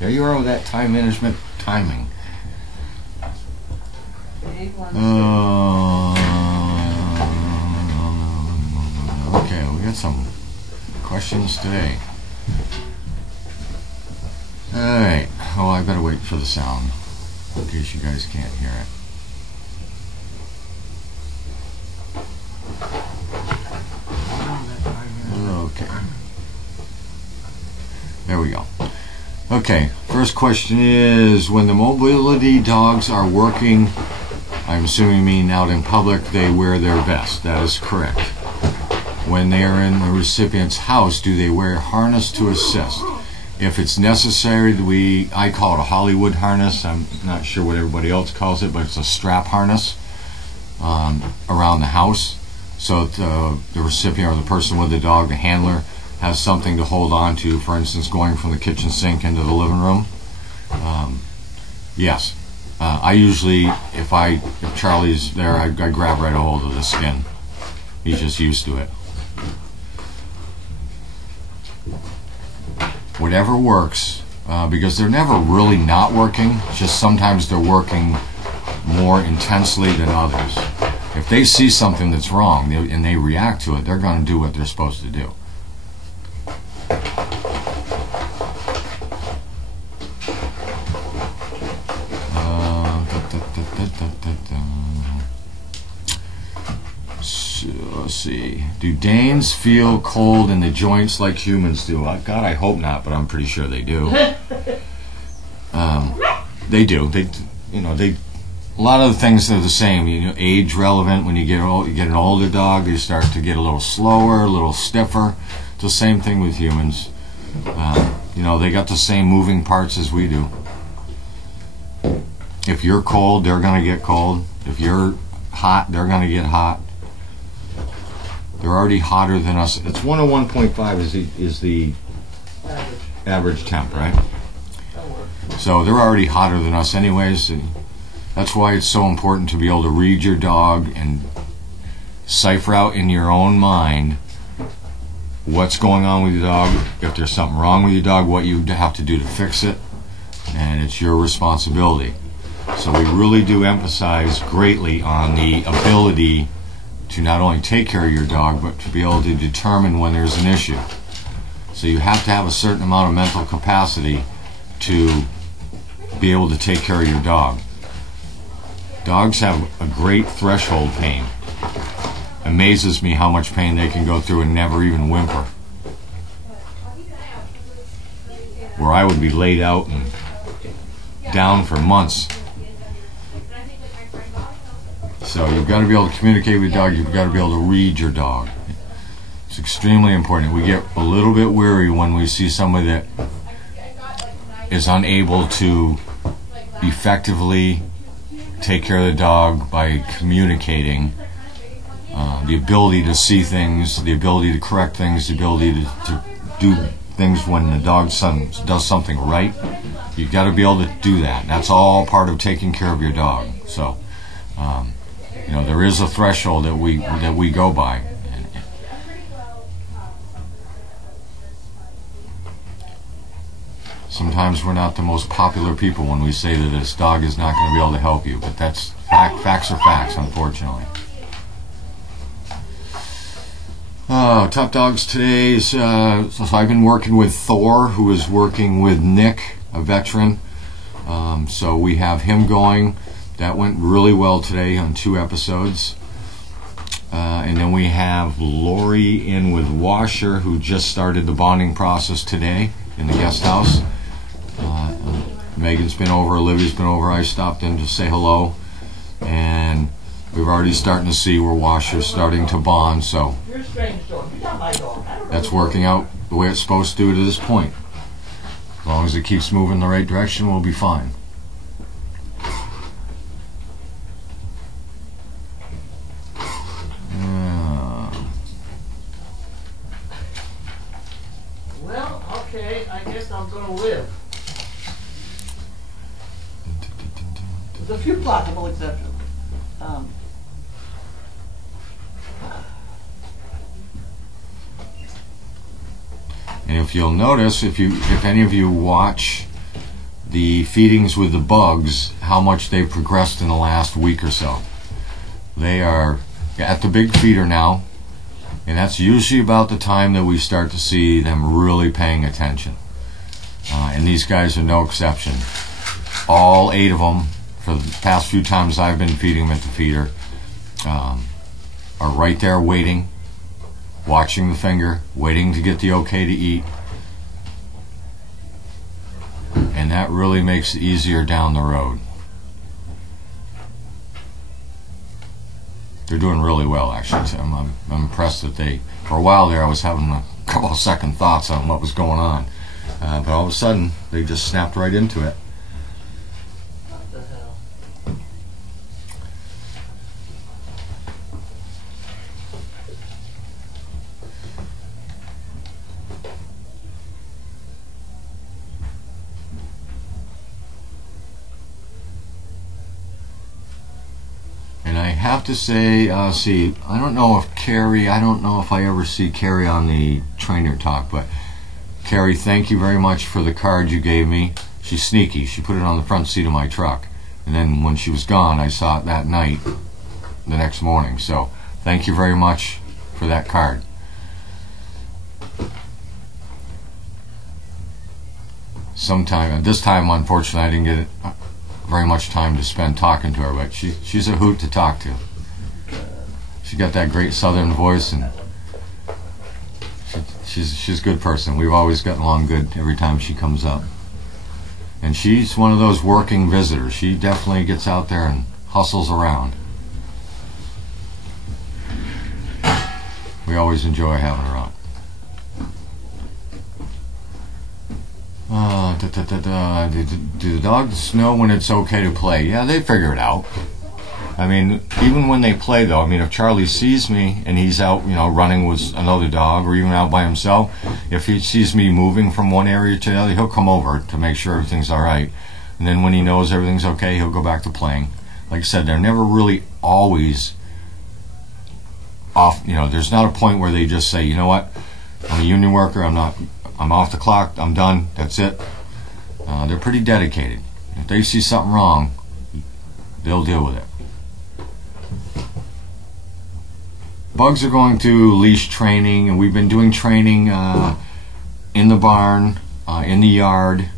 There you are with that time management timing. Okay, we got some questions today. Alright, oh, I better wait for the sound in case you guys can't hear it. Okay. There we go. Okay, first question is, when the mobility dogs are working, I'm assuming you mean out in public, they wear their vest. That is correct. When they are in the recipient's house, do they wear a harness to assist? If it's necessary, I call it a Hollywood harness. I'm not sure what everybody else calls it, but it's a strap harness around the house, so that the recipient or the person with the dog, the handler, has something to hold on to. For instance, going from the kitchen sink into the living room. Yes, I usually, if Charlie's there, I grab right a hold of the skin. He's just used to it. Whatever works, because they're never really not working, just sometimes they're working more intensely than others. If they see something that's wrong and they react to it, they're going to do what they're supposed to do. Let's see. Do Danes feel cold in the joints like humans do? God, I hope not, but I'm pretty sure they do. They do. A lot of the things are the same. Age relevant. When you get an older dog, they start to get a little slower, a little stiffer. It's the same thing with humans. They got the same moving parts as we do. If you're cold, they're going to get cold. If you're hot, they're going to get hot. They're already hotter than us. It's 101.5 is the average temp, right? So they're already hotter than us anyways. And that's why it's so important to be able to read your dog and cipher out in your own mind what's going on with your dog, if there's something wrong with your dog, what you have to do to fix it, and it's your responsibility. So we really do emphasize greatly on the ability to not only take care of your dog, but to be able to determine when there's an issue. So you have to have a certain amount of mental capacity to be able to take care of your dog. Dogs have a great threshold pain. Amazes me how much pain they can go through and never even whimper. Where I would be laid out and down for months. So you've got to be able to communicate with your dog. You've got to be able to read your dog. It's extremely important. We get a little bit weary when we see somebody that is unable to effectively take care of the dog by communicating. The ability to see things, the ability to correct things, the ability to do things when the dog does something right. You've got to be able to do that. That's all part of taking care of your dog. So, there is a threshold that we go by. Sometimes we're not the most popular people when we say that this dog is not going to be able to help you, but that's facts are facts, unfortunately. Top dogs today. So I've been working with Thor, who is working with Nick, a veteran. So we have him going. That went really well today on 2 episodes. And then we have Lori in with Washer, who just started the bonding process today in the guest house. Megan's been over, Olivia's been over. I stopped in to say hello. And we've already starting to see where Washer's starting to bond. So that's working out the way it's supposed to to this point. As long as it keeps moving in the right direction, we'll be fine. Well, okay, I guess I'm going to live. There's a few plausible exceptions. And if you'll notice, if any of you watch the feedings with the bugs, how much they've progressed in the last week or so. They are at the big feeder now, and that's usually about the time that we start to see them really paying attention. And these guys are no exception. All 8 of them, for the past few times I've been feeding them at the feeder, are right there waiting, watching the finger, waiting to get the okay to eat. And that really makes it easier down the road. They're doing really well, actually. So I'm impressed that they, for a while there I was having a couple of second thoughts on what was going on. But all of a sudden, they just snapped right into it. What the hell? And I have to say, see, I don't know if I ever see Carrie on the trainer talk, but Carrie, thank you very much for the card you gave me. She's sneaky. She put it on the front seat of my truck. And then when she was gone, I saw it that night, the next morning. So thank you very much for that card. This time, unfortunately, I didn't get very much time to spend talking to her, but she's a hoot to talk to. She got that great southern voice, and she's a good person. We've always gotten along good every time she comes up. And she's one of those working visitors. She definitely gets out there and hustles around. We always enjoy having her on. Do the dogs know when it's okay to play? Yeah, they figure it out. I mean, even when they play, though, I mean, if Charlie sees me and he's out, you know, running with another dog or even out by himself, if he sees me moving from one area to the other, he'll come over to make sure everything's all right. And then when he knows everything's okay, he'll go back to playing. Like I said, they're never really always off. You know, there's not a point where they just say, you know what, I'm a union worker, I'm off the clock, I'm done, that's it. They're pretty dedicated. If they see something wrong, they'll deal with it. Bugs are going to leash training, and we've been doing training in the barn, in the yard.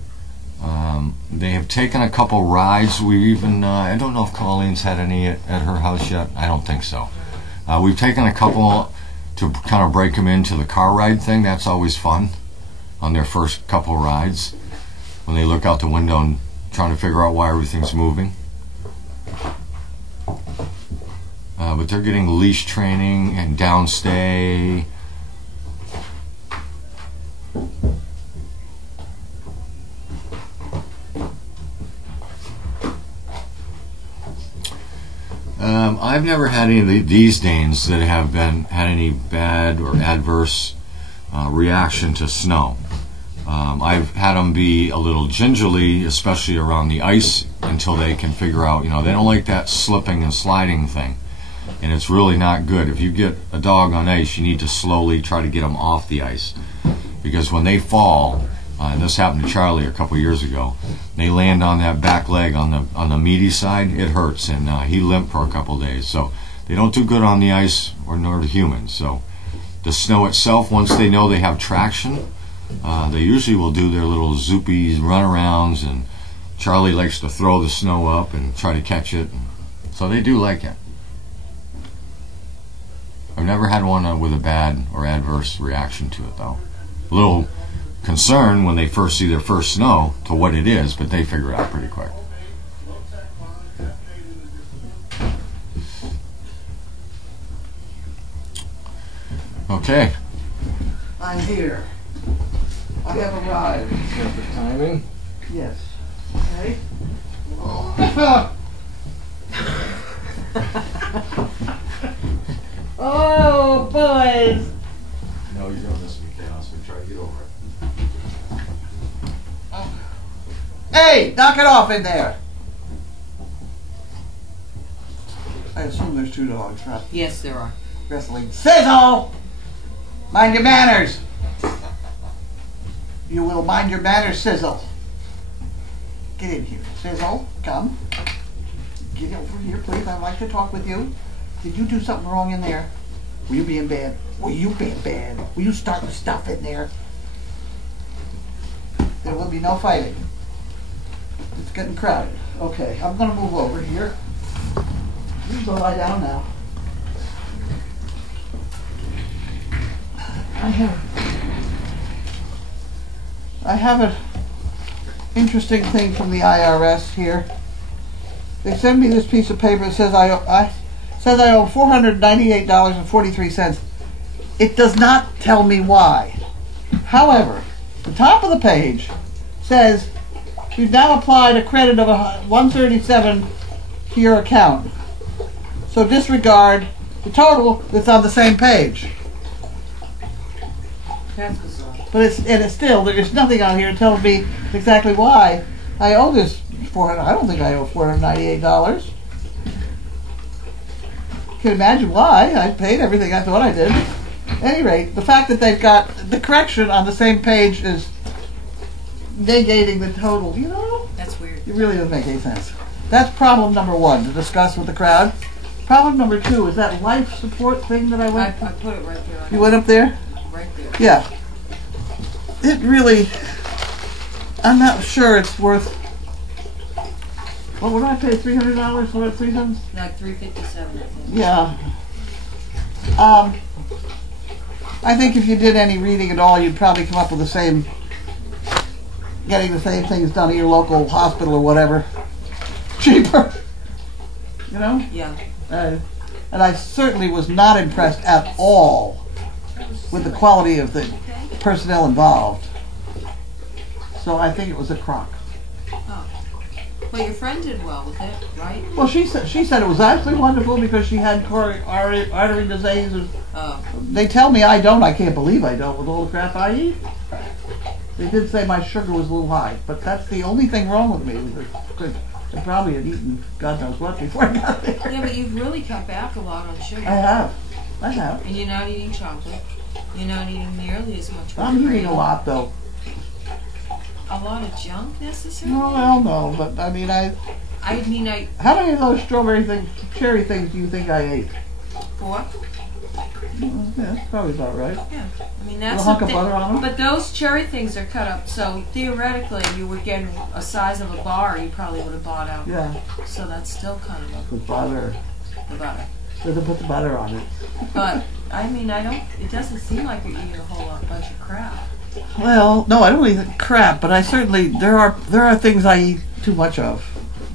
They have taken a couple rides. We even, I don't know if Carlene's had any at her house yet. I don't think so. We've taken a couple to kind of break them into the car ride thing. That's always fun on their first couple rides, when they look out the window and trying to figure out why everything's moving. But they're getting leash training and downstay. I've never had any of these Danes that have had any bad or adverse reaction to snow. I've had them be a little gingerly, especially around the ice, until they can figure out, you know, they don't like that slipping and sliding thing. And it's really not good. If you get a dog on ice, you need to slowly try to get them off the ice. Because when they fall, and this happened to Charlie a couple years ago, they land on that back leg on the meaty side, it hurts, and he limped for a couple days. So they don't do good on the ice, or nor do humans. So the snow itself, once they know they have traction, they usually will do their little zoopies, runarounds, and Charlie likes to throw the snow up and try to catch it. So they do like it. I've never had one with a bad or adverse reaction to it, though. A little concerned when they first see their first snow to what it is, but they figure it out pretty quick. Okay. I'm here. I have arrived. Got the timing? Yes. Okay. Oh, boys. No, you're doing this in chaos. We try to get over it. Hey, knock it off in there. I assume there's 2 dogs, right? Yes, there are. Wrestling. Sizzle! Mind your manners. You will mind your manners, Sizzle. Get in here. Sizzle, come. Get over here, please. I'd like to talk with you. Did you do something wrong in there? Were you being bad? Were you being bad? Were you starting stuff in there? There will be no fighting. It's getting crowded. Okay, I'm going to move over here. You can go lie down now. I have an interesting thing from the IRS here. They send me this piece of paper that says I owe $498.43. It does not tell me why. However, the top of the page says you've now applied a credit of $137 to your account. So disregard the total that's on the same page. That's bizarre. But it's still, there's nothing on here that tells me exactly why I owe this I don't think I owe $498. Can imagine why. I paid everything I thought I did. At any rate, the fact that they've got the correction on the same page is negating the total. You know? That's weird. It really doesn't make any sense. That's problem number one to discuss with the crowd. Problem number two is that life support thing that I went. I put it right there. You went up there? Right there. Yeah. It really, I'm not sure it's worth, what would I pay, $300 for it, $300? Like $357, I think. Yeah. I think if you did any reading at all, you'd probably come up with the same, getting the same things done at your local hospital or whatever. Cheaper. You know? Yeah. And I certainly was not impressed at all with the quality of the personnel involved. So I think it was a crock. Oh. Well, your friend did well with it, right? Well, she said it was absolutely wonderful because she had artery disease. Oh. They tell me I don't. I can't believe I don't with all the crap I eat. They did say my sugar was a little high, but that's the only thing wrong with me. I probably had eaten God knows what before I got there. Yeah, but you've really cut back a lot on sugar. I have. And you're not eating chocolate. You're not eating nearly as much. I'm eating a lot, though. A lot of junk, necessarily? No, well, no, but I mean, how many of those cherry things do you think I ate? 4? Yeah, that's probably about right. Yeah. I mean, that's a hunk of butter on them? But those cherry things are cut up, so theoretically, you were getting a size of a bar you probably would have bought out. Yeah. So that's still kind of With butter. the butter. They put the butter on it. But, I mean, it doesn't seem like you're eating a whole bunch of crap. Well, no, I don't eat crap, but I certainly, there are things I eat too much of.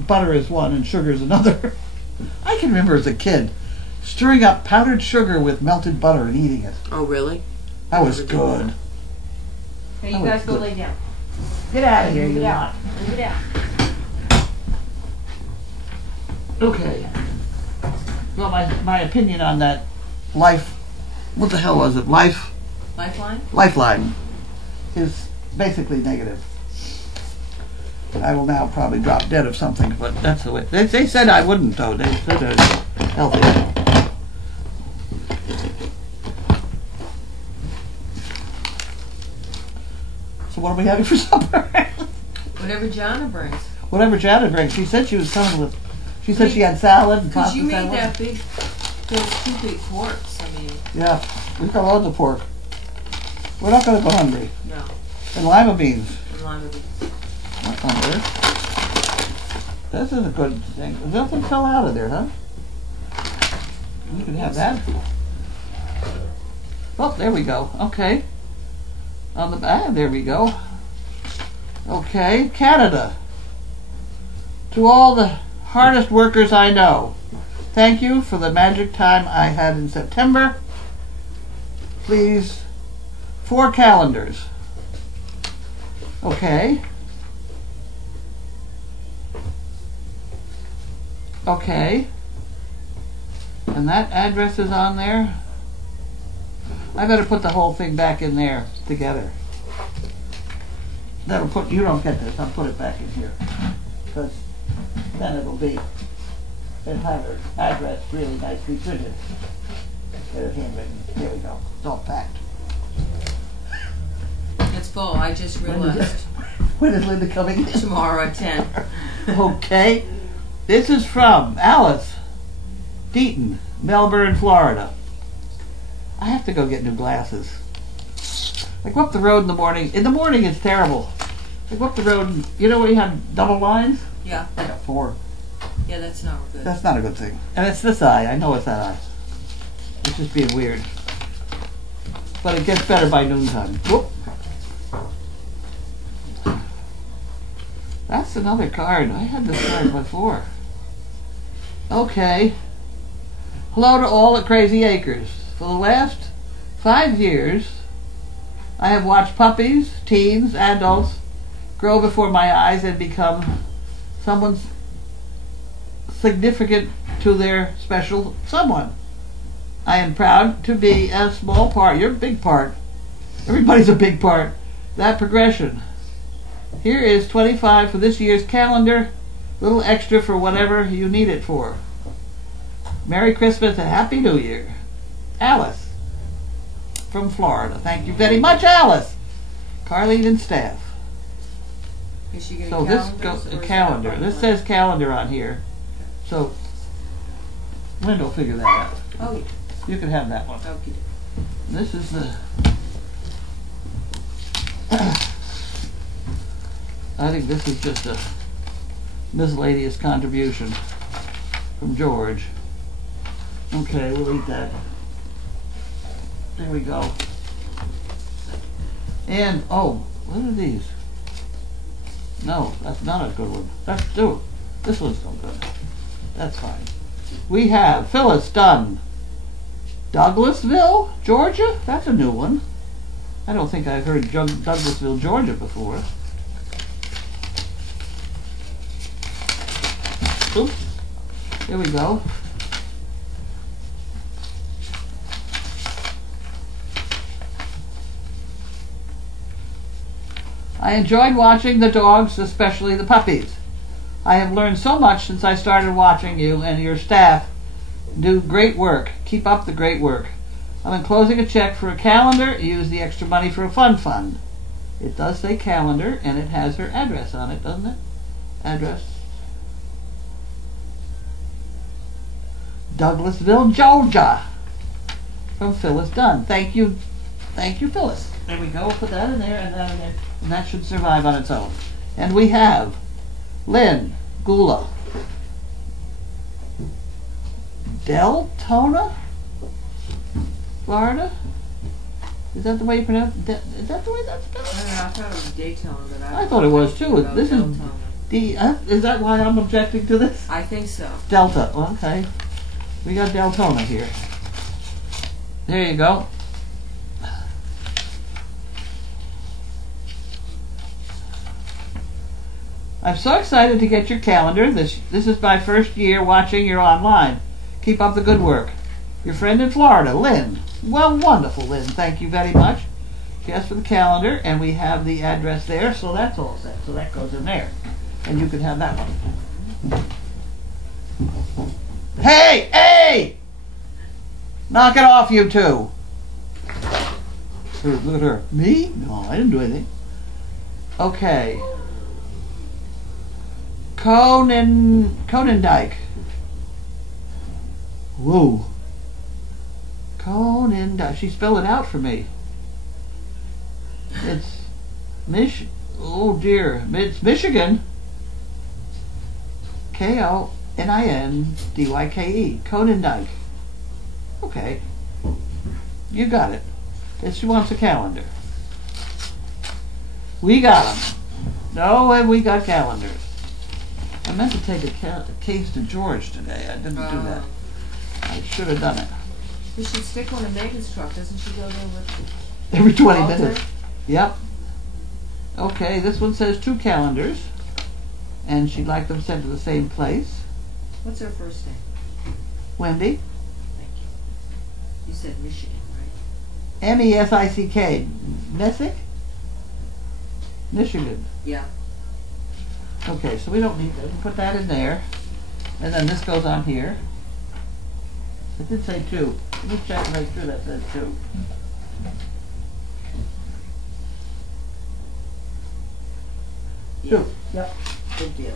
Butter is one and sugar is another. I can remember as a kid stirring up powdered sugar with melted butter and eating it. Oh, really? That was good. Hey, you guys go lay down. Get out of here, Move you it out. lot. Move it out. Okay. Well, my opinion on that what the hell was it? Lifeline is basically negative. I will now probably drop dead of something, but that's the way. They said I wouldn't, though. They said I was healthy. So what are we having for supper? Whatever Jana brings. Whatever Jana brings. She said she was coming with. She said she had salad and pasta Because you salad. made those 2 big porks. I mean. Yeah, we've got loads of pork. We're not going to go hungry. No. And lima beans. That's not good. This is a good thing. Nothing fell out of there, huh? You can have that. Oh, there we go. Okay. On the back, there we go. Okay, Canada. To all the hardest workers I know, thank you for the magic time I had in September. Please, 4 calendars. Okay. Okay. And that address is on there. I better put the whole thing back in there together. You don't get this, I'll put it back in here. Because then it'll have her address really nicely printed. Get it handwritten. There we go. It's all packed. It's full. I just realized. When is Linda coming in? Tomorrow at 10. Okay. This is from Alice Deaton, Melbourne, Florida. I have to go get new glasses. I go up the road in the morning. In the morning it's terrible. I go up the road and, you know where you have double lines? Yeah. I got 4. Yeah, that's not good. That's not a good thing. And it's this eye. I know it's that eye. It's just being weird. But it gets better by noontime. Whoop. That's another card. I had this card before. Okay. Hello to all at Crazy Acres. For the last 5 years, I have watched puppies, teens, adults grow before my eyes and become someone's significant to their special someone. I am proud to be a small part. You're a big part. Everybody's a big part. That progression. Here is 25 for this year's calendar. Little extra for whatever you need it for. Merry Christmas and Happy New Year. Alice from Florida. Thank you very much, Alice. Carlene and staff. Is she getting So this goes a calendar. This says calendar on here. So Linda will figure that out. Oh, yeah. You can have that one. Okay. This is the I think this is just a miscellaneous contribution from George. Okay, we'll eat that. There we go. And, oh, what are these? No, that's not a good one. That's two. This one's no good. That's fine. We have Phyllis Dunn. Douglasville, Georgia? That's a new one. I don't think I've heard Douglasville, Georgia before. Oops. Here we go. I enjoyed watching the dogs, especially the puppies. I have learned so much since I started watching you, and your staff do great work. Keep up the great work. I'm enclosing a check for a calendar. Use the extra money for a fund. It does say calendar, and it has her address on it, doesn't it? Address. Douglasville, Georgia. From Phyllis Dunn. Thank you, Phyllis. There we go. Put that in there and that in there. And that should survive on its own. And we have Lynn Gula. Deltona, Florida? Is that the way you pronounce it? Is that the way that's spelled? I don't know, I thought it was Daytona, but I thought it was too. This is Deltona. is that why I'm objecting to this? I think so. Delta. Well, okay. We got Deltona here. There you go. I'm so excited to get your calendar. This is my first year watching your online. Keep up the good work. Your friend in Florida, Lynn. Well, wonderful, Lynn. Thank you very much. She asked for the calendar, and we have the address there, so that's all set. So that goes in there. And you can have that one. Hey! Hey! Knock it off, you two. Look at her. Me? No, I didn't do anything. Okay. Conindike. Whoa. Conindike. She spelled it out for me. It's oh dear. It's Michigan. Konindyke. Conindike. Okay. You got it. She wants a calendar. We got them. No, and we got calendars. I meant to take a case to George today. I didn't do that. I should have done it. We should stick one in Megan's truck. Doesn't she go there with every 20 Walter? minutes? Yep. Okay, this one says 2 calendars. And she'd like them sent to the same place. What's her first name? Wendy. Thank you. You said Michigan, right? Mesick. Messick? Michigan. Yeah. Okay, so we don't need to put that in there. And then this goes on here. It did say 2. Let me check and make sure that says 2. Shoot. Yep. Good deal.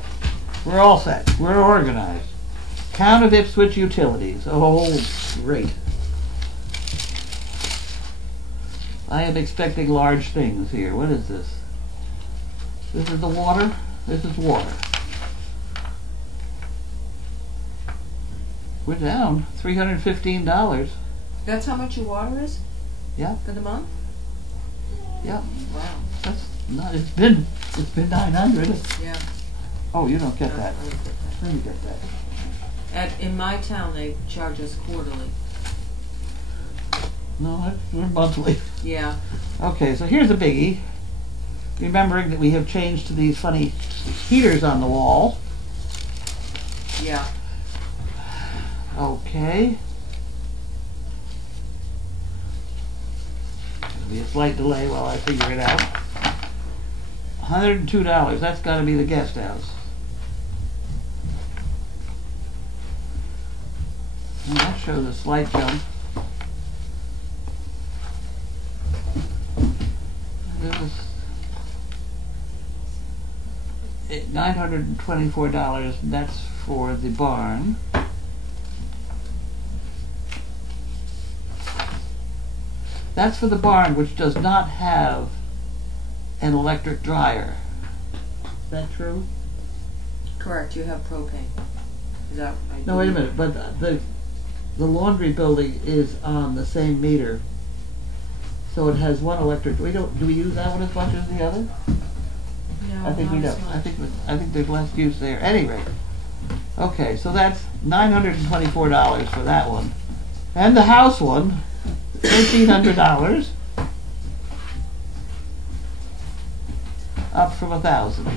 We're all set. We're organized. Town of Ipswich Utilities. Oh, great. I am expecting large things here. What is this? This is the water. This is water. We're down $315. That's how much your water is? Yeah. For the month? Yeah. Wow. That's not. It's been 900. Yeah. Oh, you don't get No, that. I don't get that. Let me get that. In my town, they charge us quarterly. No, we're monthly. Yeah. Okay, so here's a biggie. Remembering that we have changed to these funny heaters on the wall. Yeah. Okay. There'll be a slight delay while I figure it out. $102. That's got to be the guest house. And that shows a slight jump. It was $924. That's for the barn. That's for the barn, which does not have an electric dryer. Is that true? Correct. You have propane. Is that? No, wait a minute. But the laundry building is on the same meter, so it has one electric. Do we use that one as much as the other? No, I think we not don't. as much. I think there's less use there. Anyway, okay, so that's $924 for that one, and the house one, $1,300, up from $1,000.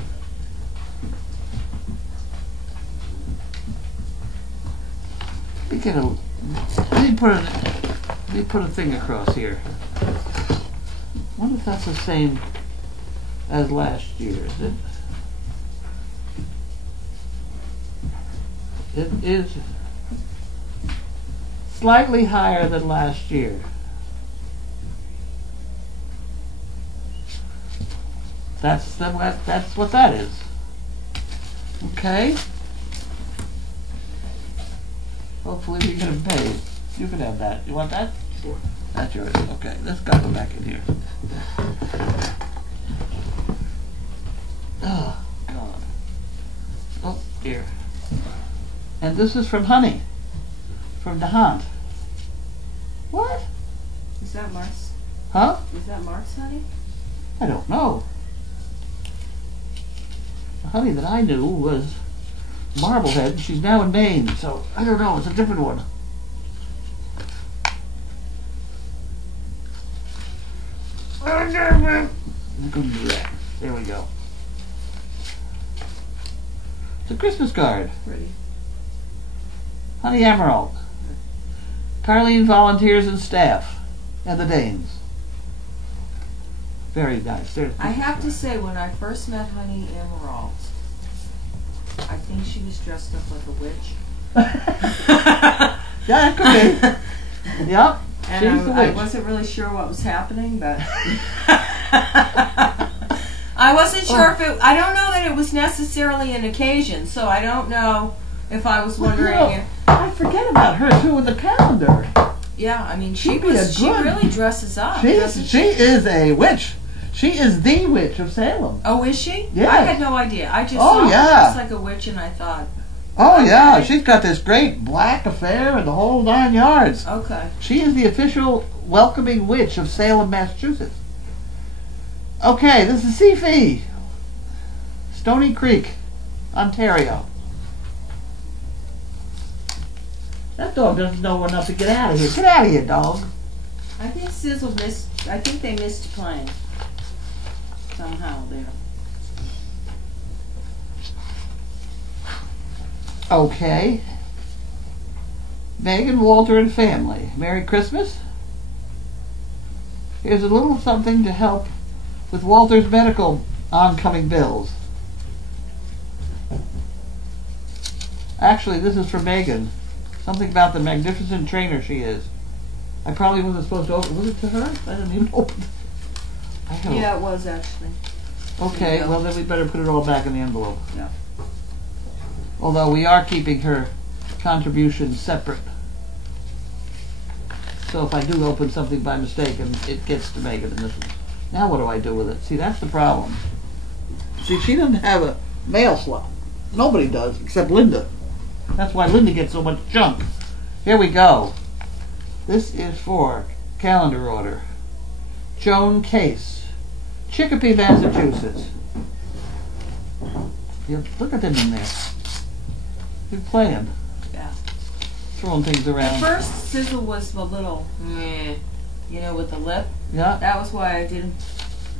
Let me put a thing across here. I wonder if that's the same as last year. It is slightly higher than last year. That's what that is. Okay. Hopefully we get them paid. You can have that. You want that? Sure. That's yours. Okay, let's go back in here. Oh, God. Oh, dear. And this is from Honey. From DeHaan. What? Is that Mark's? Huh? Is that Mark's honey? I don't know. The Honey that I knew was Marblehead, and she's now in Maine, so I don't know, it's a different one. I'm gonna do that. There we go. It's a Christmas card. Ready. Honey Emerald. Carlene volunteers and staff. And the Danes. Very nice. I have to say, when I first met Honey Emerald, I think she was dressed up like a witch. Yeah, it could be. Yep. And She's the I witch. wasn't really sure what was happening, but I wasn't sure if it. I don't know that it was necessarily an occasion, so I don't know if I was wondering. Well, I forget about her too in the calendar. Yeah, I mean, she She'd be a she good- really dresses up. She doesn't she? is a witch. She is the witch of Salem. Oh, is she? Yes. I had no idea. I just Oh, saw her yeah. dressed like a witch, and I thought, Oh yeah, Okay. she's got this great black affair and the whole 9 yards. okay. She is the official welcoming witch of Salem, Massachusetts. Okay, this is Sifi. Stony Creek, Ontario. That dog doesn't know enough to get out of here. Get out of here, dog. I think Sizzle missed. I think they missed a plane somehow there. Okay. Megan, Walter, and family. Merry Christmas. Here's a little something to help with Walter's medical oncoming bills. Actually, this is for Megan. Something about the magnificent trainer she is. I probably wasn't supposed to open. Was it to her? I didn't even open it. I gotta- Yeah, it was actually. Okay, Yeah. well then we better put it all back in the envelope. Yeah. Although we are keeping her contribution separate. So if I do open something by mistake and it gets to Megan and this one. Now what do I do with it? See, that's the problem. See, she doesn't have a mail slot. Nobody does, except Linda. That's why Linda gets so much junk. Here we go. This is for calendar order. Joan Case, Chicopee, Massachusetts. You look at them in there. You're playing. Yeah. Throwing things around. At first, Sizzle was a little, meh, you know, with the lip. Yeah. That was why I didn't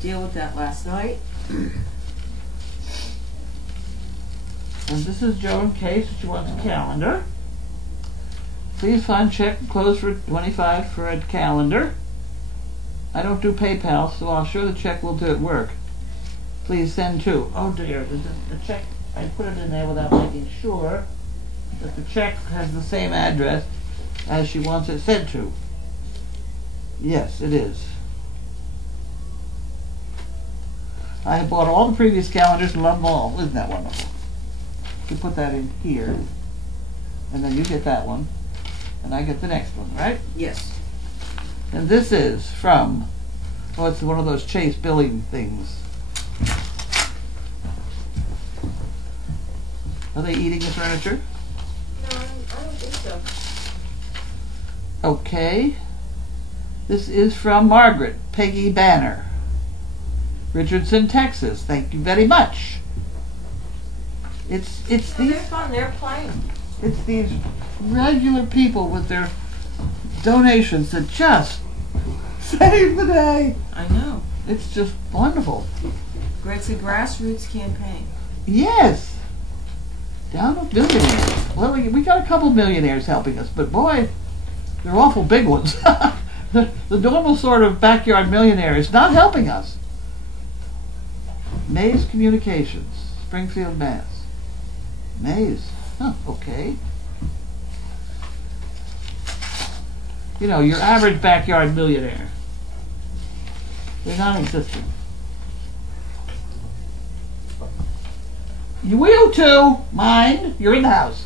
deal with that last night. And this is Joan Case. She wants a calendar. Please find check enclosed for $25 for a calendar. I don't do PayPal, so I'm sure the check will do it work. Please send to. Oh dear, the check, I put it in there without making sure that the check has the same address as she wants it sent to. Yes, it is. I have bought all the previous calendars and love them all. Isn't that wonderful? You put that in here, and then you get that one, and I get the next one, right? Yes. And this is from, oh, it's one of those Chase billing things. Are they eating the furniture? No, I don't think so. Okay. This is from Margaret Peggy Banner, Richardson, Texas. Thank you very much. It's They're these fun. They're playing. it's these regular people with their donations that just save the day. I know. It's just wonderful. It's a grassroots campaign. Yes. Down with millionaires. Well, we got a couple millionaires helping us, but boy, they're awful big ones. the normal sort of backyard millionaire is not helping us. Mays Communications, Springfield, Mass. Mays. Huh, okay. You know, your average backyard millionaire. They're non-existent. You will too. Mind. You're in the house.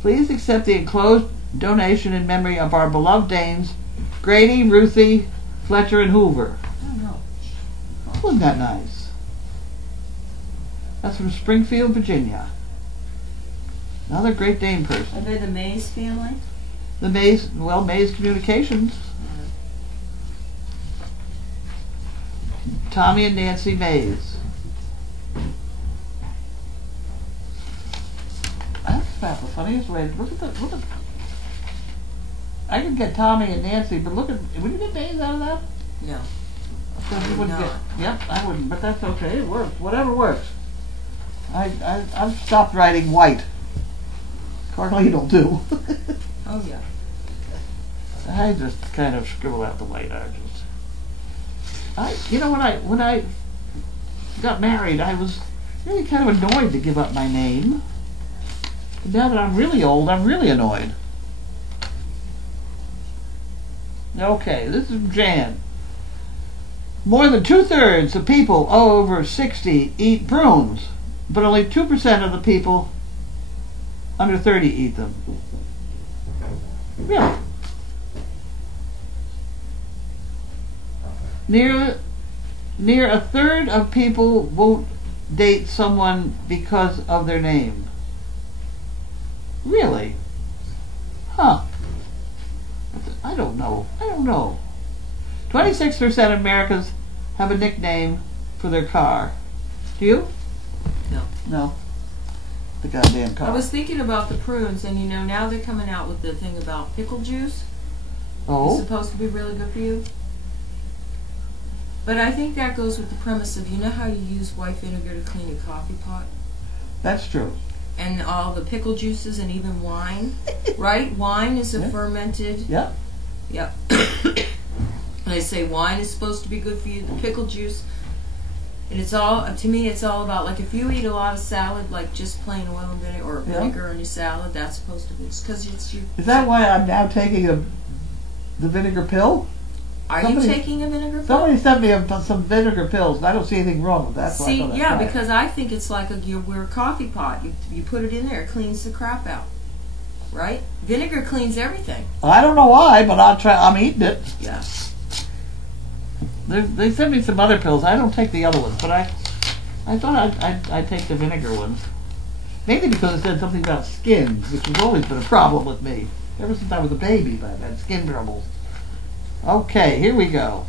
Please accept the enclosed donation in memory of our beloved Danes, Grady, Ruthie, Fletcher, and Hoover. I don't know. Wasn't that nice? That's from Springfield, Virginia. Another Great Dane person. Are they the Mays family? The Mays, well, Mays Communications. Tommy and Nancy Mays. That's about the funniest way. Look at. I could get Tommy and Nancy, but look at. Would you get Mays out of that? No. Because you would wouldn't not. get. Yep, I wouldn't. But that's okay. It works. Whatever works. I've stopped writing white. Carlene will do. Oh yeah. I just kind of scribble out the white arches. You know, when I got married, I was really kind of annoyed to give up my name. And now that I'm really old, I'm really annoyed. Okay, this is Jan. More than 2/3 of people over 60 eat prunes, but only 2% of the people under 30 eat them. Really? Near 1/3 of people won't date someone because of their name. Really? Huh. I don't know. 26% of Americans have a nickname for their car. Do you? No. No. The goddamn car. I was thinking about the prunes, and you know, now they're coming out with the thing about pickle juice. It's Oh? supposed to be really good for you. But I think that goes with the premise of, you know how you use white vinegar to clean a coffee pot? That's true. And all the pickle juices and even wine, right? Wine is a Yeah. fermented. Yep. Yep. And they say wine is supposed to be good for you. The pickle juice And it's all, to me, it's all about, like, if you eat a lot of salad, like just plain oil and vinegar, or vinegar in your salad, that's supposed to be, because it's you. Is that why I'm now taking the vinegar pill? Are you taking a vinegar pill? Somebody sent me some vinegar pills, and I don't see anything wrong with that. So See, yeah, right. because I think it's like we're a coffee pot. You put it in there, it cleans the crap out, right? Vinegar cleans everything. I don't know why, but I'm eating it. Yeah. They sent me some other pills. I don't take the other ones, but I thought I'd take the vinegar ones. Mainly because it said something about skin, which has always been a problem with me. Ever since I was a baby, I've had skin troubles. Okay, here we go.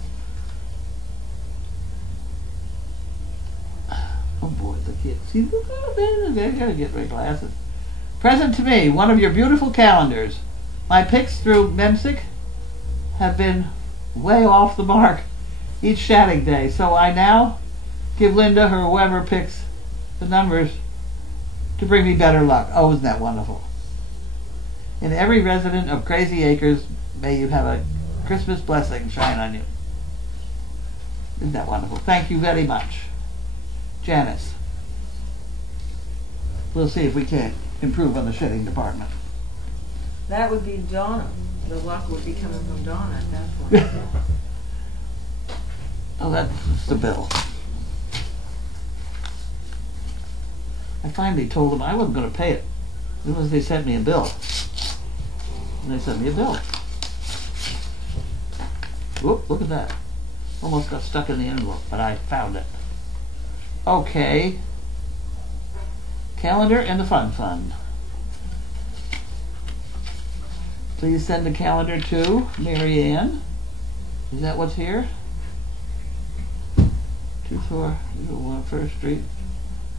Oh boy, the kids. See, I gotta get my glasses. Present to me, one of your beautiful calendars. My picks through Memsic have been way off the mark each chatting day, so I now give Linda or whoever picks the numbers to bring me better luck. Oh, isn't that wonderful? And every resident of Crazy Acres, may you have a Christmas blessing shine on you. Isn't that wonderful? Thank you very much. Janice. We'll see if we can't improve on the shedding department. That would be Donna. The luck would be coming from Donna at that point. Oh, that's the bill. I finally told them I wasn't going to pay it as soon as they sent me a bill. And they sent me a bill. Whoop, look at that. Almost got stuck in the envelope, but I found it. Okay. Calendar and the Fun Fund. Please send the calendar to Mary Ann. Is that what's here? 2401 First Street,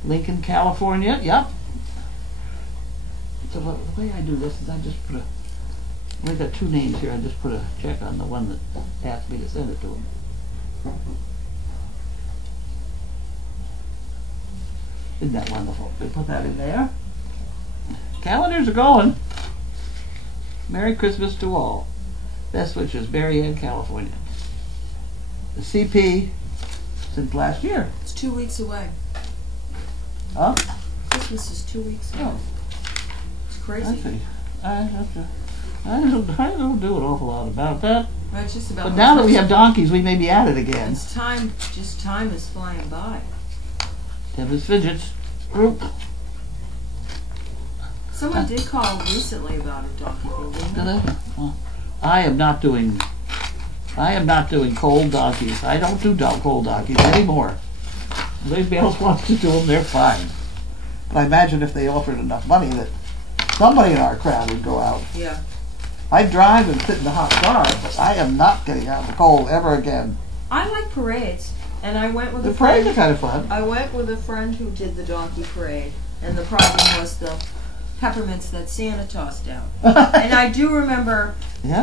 Lincoln, California. Yep. So the way I do this is I just put we got two names here. I just put a check on the one that asked me to send it to him. Isn't that wonderful? We put that in there. Calendars are going. Merry Christmas to all. Best wishes, Mary Ann, California. The CP since last year. It's 2 weeks away. Huh? Christmas is 2 weeks away. Oh. It's crazy. I see. I don't do an awful lot about that. Well, it's just about but now that we have donkeys, we may be at it again. It's time, just time is flying by. Tempest fidgets. Someone did call recently about a donkey thing, didn't they? Did they? Oh. I am not doing cold donkeys. I don't do cold donkeys anymore. If anybody else wants to do them, they're fine. But I imagine if they offered enough money that somebody in our crowd would go out. Yeah. I drive and sit in the hot car, but I am not getting out in the cold ever again. I like parades, and I went with the parades are kind of fun. I went with a friend who did the donkey parade, and the problem was the peppermints that Santa tossed out. And I do remember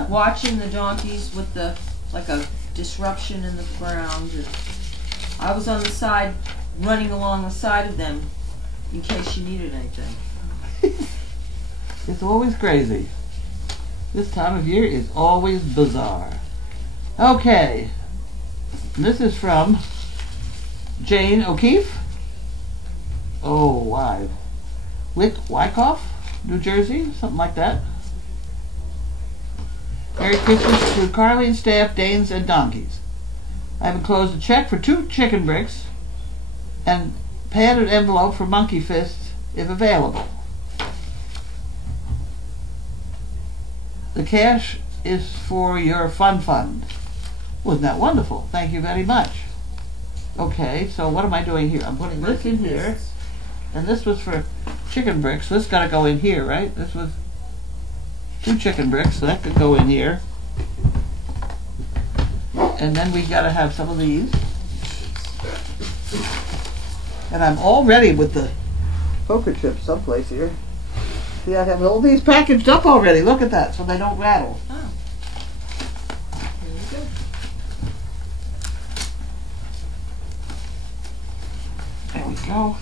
watching the donkeys with the like a disruption in the ground, and I was on the side, running along the side of them in case you needed anything. It's always crazy. This time of year is always bizarre. Okay. This is from Jane O'Keefe. Oh, why? Wyckoff, New Jersey, something like that. Merry Christmas to Carlene staff, Danes, and donkeys. I have enclosed a check for 2 chicken bricks and padded envelope for monkey fists if available. The cash is for your fun fund. Wasn't that wonderful? Thank you very much. Okay, so what am I doing here? I'm putting this in here. And this was for chicken bricks. So this got to go in here, right? This was 2 chicken bricks, so that could go in here. And then we got to have some of these. And I'm all ready with the poker chips someplace here. See, I have all these packaged up already. Look at that, so they don't rattle. Oh. There you go. There we go.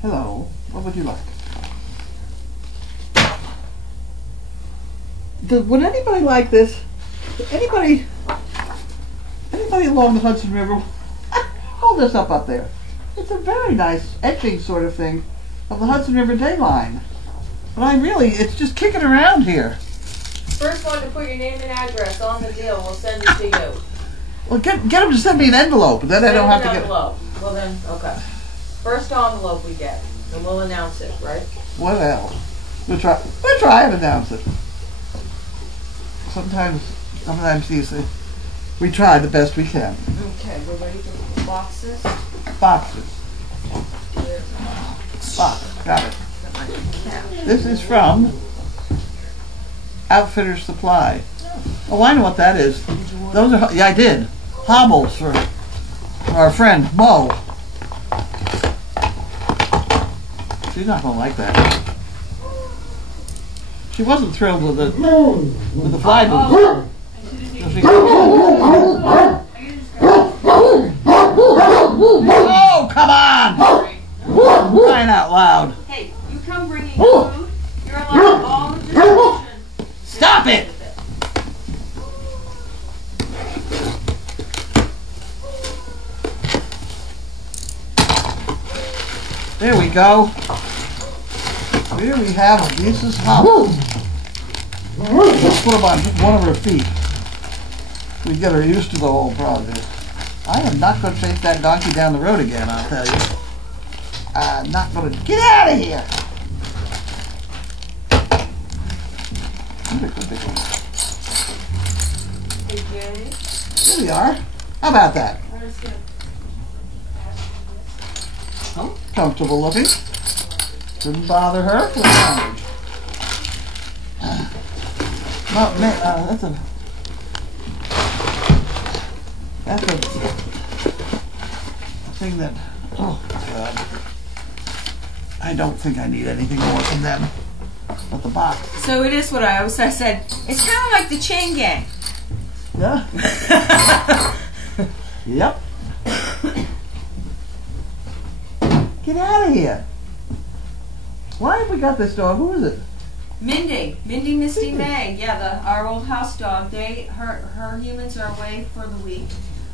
Hello. What would you like? Would anybody like this? Anybody somebody along the Hudson River, hold this up there. It's a very nice etching sort of thing of the Hudson River Day line. But it's just kicking around here. First one to put your name and address on the deal, we'll send it to you. Well, get them to send me an envelope, and then I don't have to get... envelope. Well then, okay. First envelope we get, and we'll announce it, right? What else? We'll try and announce it. Sometimes we try the best we can. Okay, we're ready for boxes? Boxes. Box, got it. This is from Outfitters Supply. Oh, I know what that is. Those are, yeah, I did. Hobbles for our friend Mo. She's not gonna like that. She wasn't thrilled with the fly boots. Oh, come on! Crying out loud. Hey, you come bringing food, you're allowed all the distribution. Stop it! There we go. Here we have them. This is hobbles. Let's put them on one of her feet. We get her used to the whole project. I am not going to chase that donkey down the road again, I'll tell you. I'm not going to... Get out of here! Here we are. How about that? Oh, comfortable looking. Didn't bother her. No, man, that's a thing that, oh God, I don't think I need anything more from them but the box. So it is what I said, it's kind of like the chain gang. Yeah. Yep. Get out of here. Why have we got this dog? Who is it? Mindy, Misty, May. Yeah, our old house dog. Her humans are away for the week.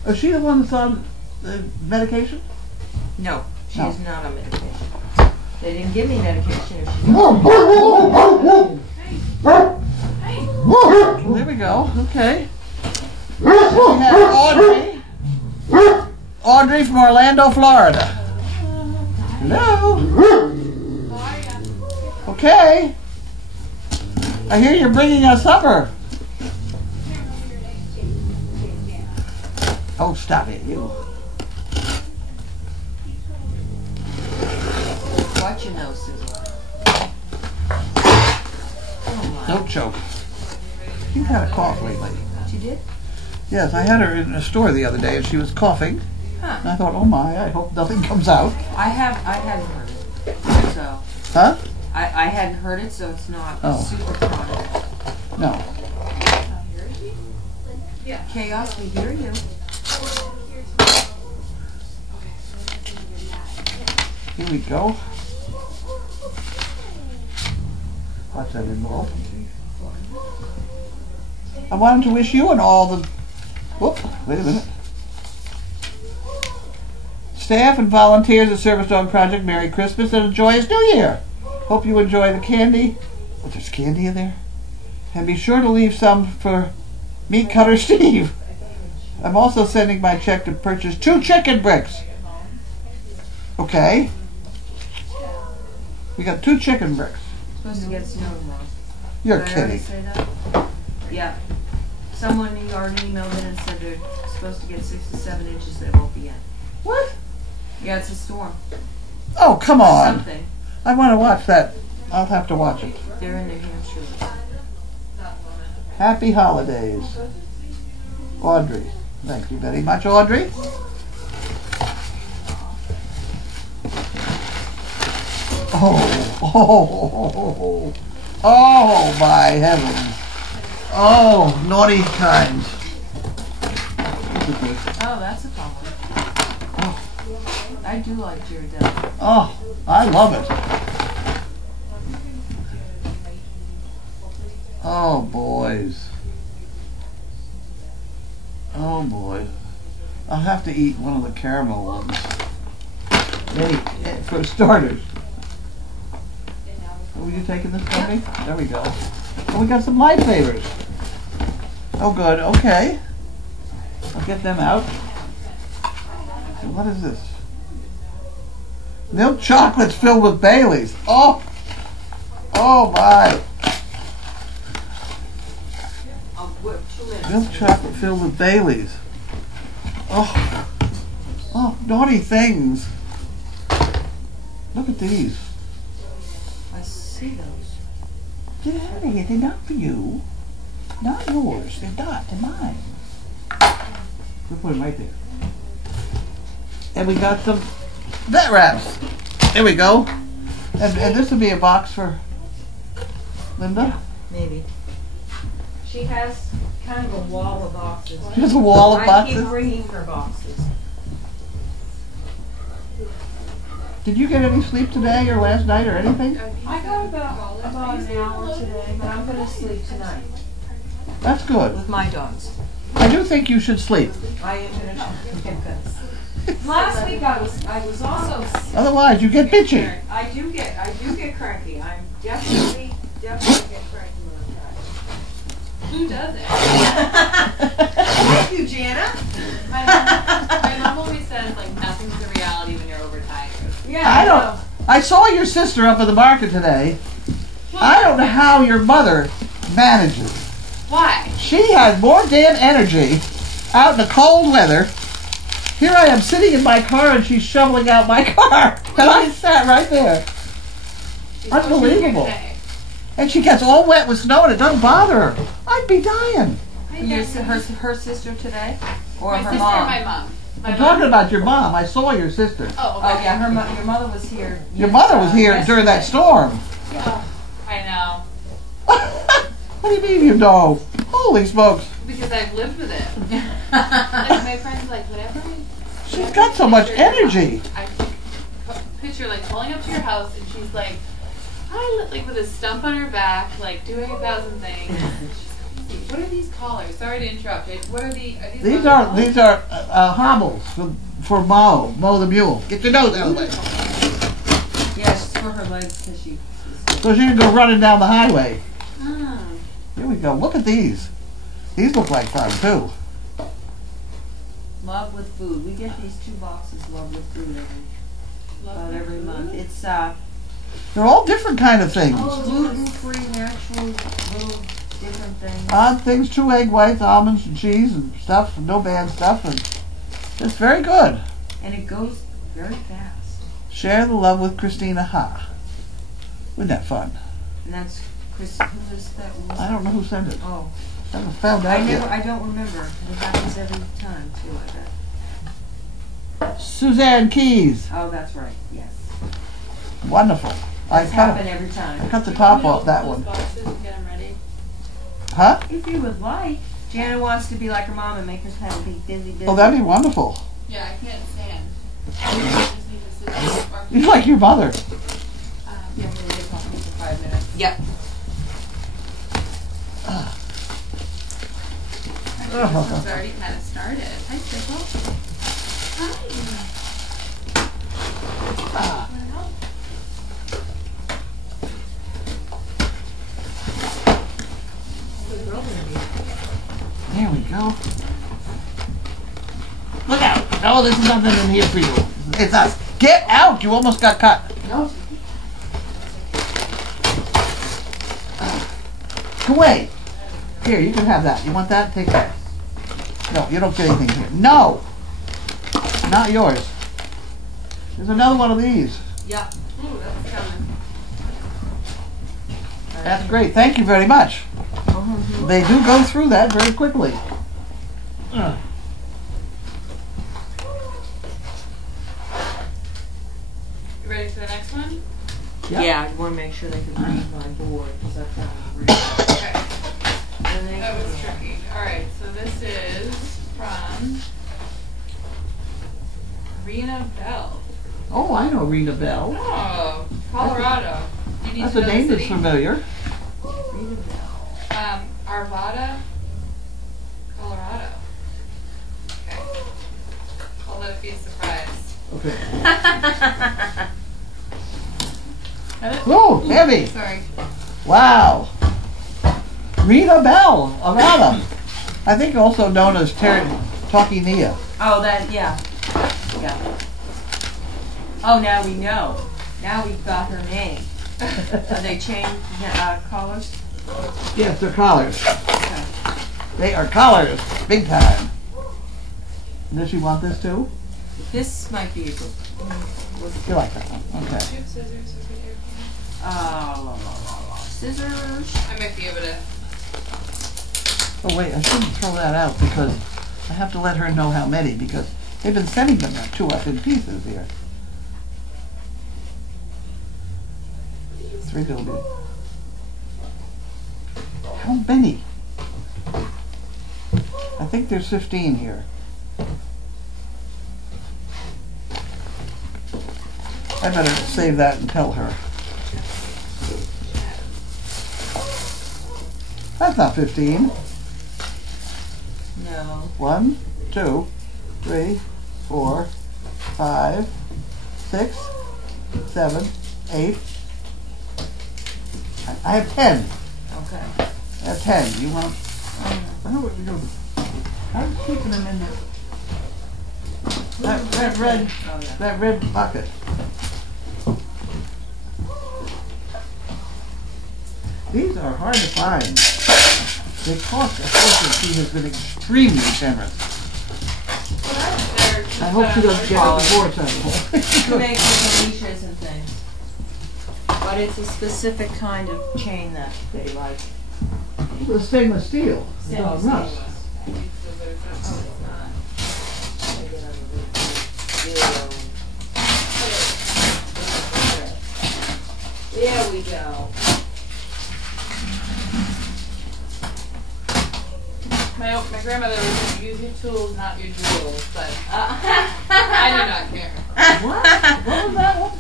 Is she the one that's on the medication? No, she No. is not on medication. They didn't give me medication if she There we go. Okay. We have Audrey. Audrey from Orlando, Florida. Hello. Okay. I hear you're bringing us supper. Oh, stop it, you. Watch your nose, Susan. Don't choke. She's had a cough lately. She did? Yes, I had her in a store the other day and she was coughing. Huh. And I thought, oh my, I hope nothing comes out. I hadn't heard it. So. Huh? I hadn't heard it, so it's not super chronic. No. Yeah. Chaos, we hear you. Here we go. Watch that envelope. I wanted to wish you and all the... Whoop, wait a minute. Staff and volunteers at Service Dog Project, Merry Christmas and a joyous New Year. Hope you enjoy the candy. Oh, there's candy in there? And be sure to leave some for Meat Cutter Steve. I'm also sending my check to purchase 2 chicken bricks. Okay. We got 2 chicken bricks. Supposed to get snow tomorrow. You're Did I already kidding. say that? Yeah. Someone already emailed in and said they're supposed to get 6 to 7 inches that won't be in. What? Yeah, it's a storm. Oh, come on. Something. I want to watch that. I'll have to watch it. They're in New Hampshire. Happy holidays. Audrey. Thank you very much, Audrey. Oh, my heavens. Oh, naughty times. Oh, that's a problem. I do like Ghirardelli. Oh, I love it. Oh, boys. Oh, boy. I'll have to eat one of the caramel ones. For starters. Oh, were you taking this from me? There we go. Oh, we got some lifesavers. Oh, good. Okay. I'll get them out. What is this? Milk chocolates filled with Baileys. Oh! Oh, my. Milk chocolate filled with Baileys. Oh. Oh, naughty things. Look at these. I see those. Get out of here. They're not for you. Not yours. They're not. They're mine. We'll put them right there. And we got some vet wraps. There we go. And this would be a box for Linda? Maybe. She has kind of a wall of boxes. She has a wall of boxes? I keep bringing her boxes. Did you get any sleep today or last night or anything? I got about an hour today, but I'm going to sleep tonight. That's good. With my dogs. I do think you should sleep. I am going to. Last week I was also. Otherwise, you get bitchy. I do get cranky. I'm definitely get cranky when I'm tired. Who doesn't? Thank you, Jana. My mom always says like nothing's a reality when you're overtired. Yeah, I saw your sister up at the market today. I don't know how your mother manages. Why? She has more damn energy out in the cold weather. Here I am sitting in my car and she's shoveling out my car. And I sat right there. Unbelievable. And she gets all wet with snow and it doesn't bother her. I'd be dying. Her sister today? Or My her sister mom? or my mom? I'm talking about your mom. I saw your sister. Oh, Oh okay. yeah, your mother was here. Your mother was here during that storm. I know. What do you mean you know? Holy smokes. Because I've lived with it. Like my friend's like, whatever. She's got so much energy. I picture like pulling up to your house and she's like, like with a stump on her back, like doing 1,000 things. What are these collars? Sorry to interrupt. What are these? These are hobbles for Mo the mule. Get your nose out of the way. Yes, for her legs because she. So she can go running down the highway. Oh. Here we go. Look at these. These look like fun too. Love with food. We get these 2 boxes. Love with food every month. It's They're all different kind of things. gluten-free, natural, little different things. Odd things, 2 egg whites, almonds and cheese and stuff, and no bad stuff, and it's very good. And it goes very fast. Share the love with Christina Ha. Wasn't that fun? And that's Chris. Who was that? I don't know who sent it. Oh, I haven't found out yet. I don't remember. It happens every time too. I bet. Suzanne Keys. Oh, that's right. Yes. Wonderful. That's happened every I time. cut the top off that one. Boxes and get them ready. Huh? If you would like. Janet wants to be like her mom and make her kind of be busy. Oh, that'd be wonderful. Yeah, I can't stand. I just need to sit down. You're like your mother. Yeah, I'm going to talk to me for 5 minutes. Yep. It's already kind of started. Hi, Sizzle. Hi. There we go. Look out. No, there's nothing in here for you. It's us. Get out. You almost got cut. No. Go away. Here, you can have that. You want that? Take that. No, you don't get anything here. No! Not yours. There's another one of these. Yep. Ooh, that's coming. That's great. Thank you very much. They do go through that very quickly. You ready for the next one? Yep. Yeah, I want to make sure they can read my board because I've got to read it. Okay. And they That was tricky. Alright, so this is from Rena Bell. Oh, I know Rena Bell. Oh, Colorado. You need That's to a know the name that's city? familiar. Arvada, Colorado. Okay. be a surprise. Okay. Got it? Oh, heavy. Sorry. Wow. Rita Bell, Arana. I think also known as Talkie Nia. Oh, that, yeah. Yeah. Oh, now we know. Now we've got her name. Are they changed collars? Yes, they're collars. Okay. They are collars, big time. Does she want this too? This might be a good. You like that one? Okay. Do you have scissors over here? Scissors. I might be able to. Oh wait, I shouldn't throw that out because I have to let her know how many because they've been sending them to us in pieces here. 3 little bit. How many? I think there's 15 here. I better save that and tell her. That's not 15. No. 1, 2, 3, 4, 5, 6, 7, 8. I have 10. Okay. I have 10. You want? I know what you're doing. I'm keeping them in there. That red bucket. These are hard to find. They cost a fortune. She has been extremely generous. I hope she doesn't get it before it's To make little leashes and things. But it's a specific kind of chain that they like. The stainless steel. It's not rust. There we go. My grandmother would say, use your tools, not your jewels, but I do not care. What? What was that one?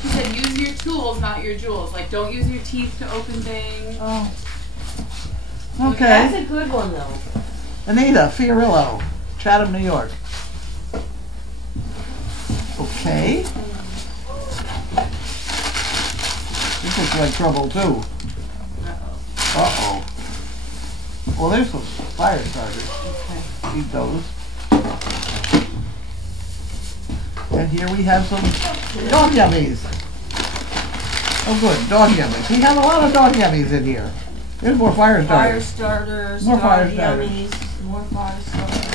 She said, use your tools, not your jewels. Like, don't use your teeth to open things. Oh. That's Okay. a good one though. Anita Fiorillo, Chatham, New York. Okay. This looks like trouble too. Uh-oh. Well, there's some fire starters. Okay. Need those. And here we have some dog yummies. Oh good, dog yummies. We have a lot of dog yummies in here. There's more fire Fire starters. starters, More fire dog starters. yummies, more fire starters.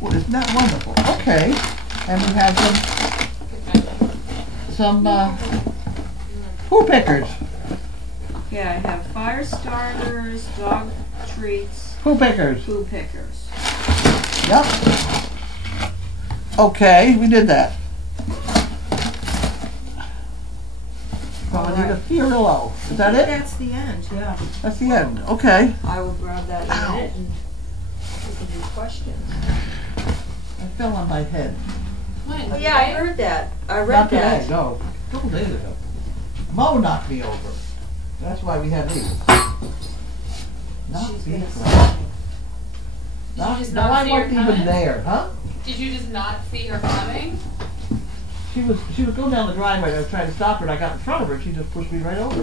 Well, isn't that wonderful? Okay. And we have some poo pickers. Yeah, I have fire starters, dog treats, Poo pickers. poo pickers. Yep. Okay, we did that. From Anita Fiorillo. Is that it? That's the end, yeah. That's the end. Okay. I will grab that in a minute and we can do questions. I fell on my head. When? Oh yeah, I heard that. I read Not that. today, no. A couple days ago. Mo knocked me over. That's why we had these. Not She's these. gonna say. Did you just No, not I see her wasn't even coming? there, huh? Did you just not see her coming? She was going down the driveway. I was trying to stop her, and I got in front of her. And she just pushed me right over.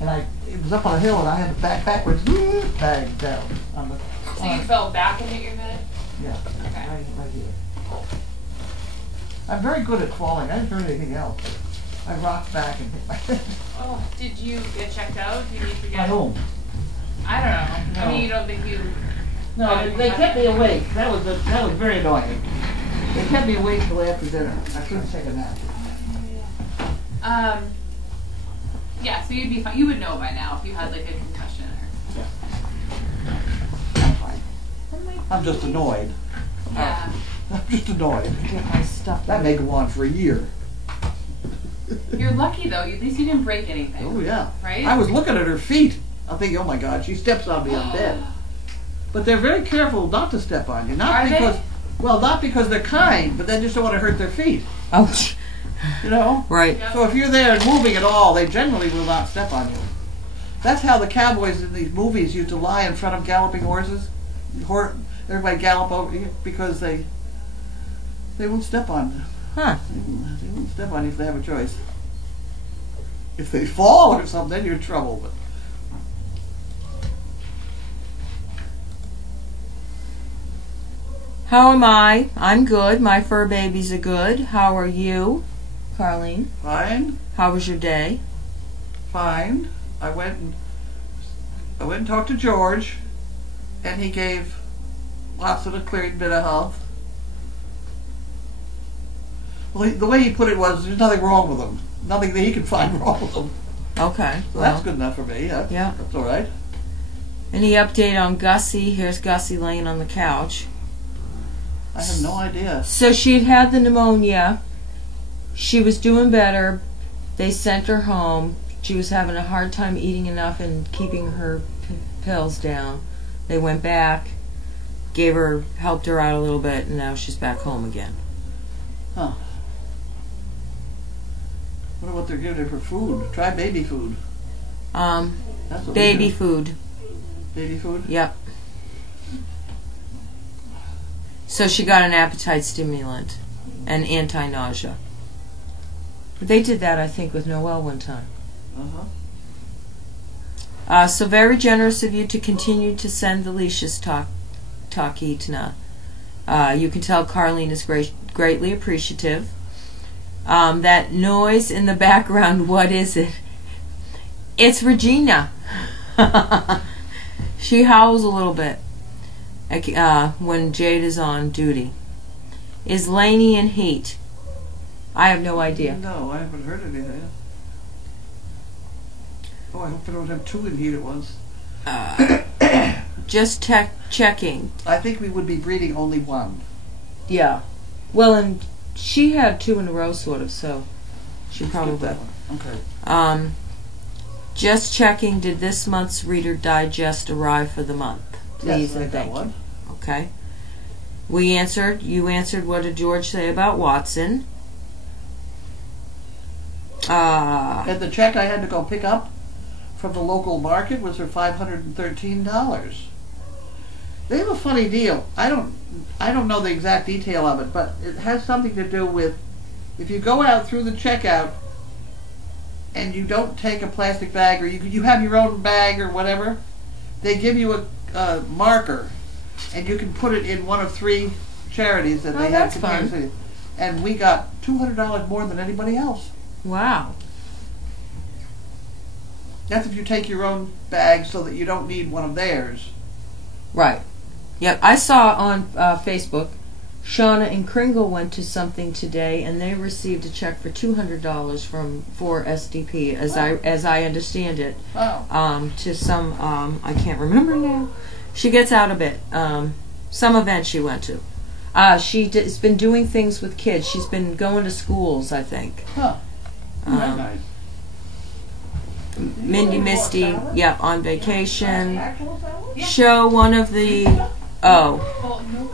And it was up on a hill, and I had to back backwards, bang down on the. So you fell back and hit your head? Yeah, Okay. right here. I'm very good at falling. I didn't hurt anything else. I rocked back and hit my head. Oh, did you get checked out? Do you need to get? My home. I don't know. No. I mean, you don't think you? No, they kept me awake. That was very annoying. They kept me awake till after dinner. I couldn't take a nap. Yeah. So you'd be fine. You would know by now if you had like a concussion or. I'm fine. I'm just annoyed. Yeah. I'm just annoyed. Get my stuff. That may go on for a year. You're lucky though. At least you didn't break anything. Oh yeah. Right? I was looking at her feet. I'm thinking, oh my God, she steps on me, I'm dead. But they're very careful not to step on you. Not Are because, they? well, not because they're kind, but they just don't want to hurt their feet. Oh, You know. right. Yeah. So if you're there and moving at all, they generally will not step on you. That's how the cowboys in these movies used to lie in front of galloping horses. Everybody gallop over because they won't step on you. Huh. They won't step on you if they have a choice. If they fall or something, then you're in trouble. But How am I? I'm good. My fur babies are good. How are you, Carlene? fine, How was your day? fine. I went and talked to George, and he gave Watson a clean bit of health. Well, the way he put it was, there's nothing wrong with him. Nothing that he could find wrong with him. Okay. So that's good enough for me. Yeah. That's all right. Any update on Gussie? Here's Gussie laying on the couch. I have no idea. So she had had the pneumonia. She was doing better. They sent her home. She was having a hard time eating enough and keeping her pills down. They went back, helped her out a little bit, and now she's back home again. Huh. Wonder what they're giving her for food. Try baby food. That's what Baby we do. food. Baby food? Yep. So she got an appetite stimulant and anti-nausea. They did that, I think, with Noelle one time. So very generous of you to continue to send the Leash's talkitna. You can tell Carlene is greatly appreciative. That noise in the background, what is it? It's Regina. She howls a little bit when Jade is on duty. Is Lainey in heat? I have no idea. No, I haven't heard anything. Oh, I hope I don't have two in heat at once. Just checking. I think we would be breeding only one. Yeah. Well, and she had 2 in a row, sort of, so she Let's probably. get that one. Okay. Just checking, did this month's Reader Digest arrive for the month? Please Yes, I and got thank one. you. Okay. You answered, what did George say about Watson? And the check I had to go pick up from the local market was for $513. They have a funny deal. I don't know the exact detail of it, but it has something to do with if you go out through the checkout and you don't take a plastic bag, or you have your own bag or whatever, they give you a marker, and you can put it in one of 3 charities that they have. That's fun. City. And we got $200 more than anybody else. Wow. That's if you take your own bag so that you don't need one of theirs. Right. Yep. I saw on Facebook, Shauna and Kringle went to something today, and they received a check for $200 for SDP, as I understand it. Wow. To some I can't remember now. She gets out a bit. Some event she went to. She's been doing things with kids. She's been going to schools, I think. Huh. Very nice. Mindy Misty, on vacation. Show one of the. Oh,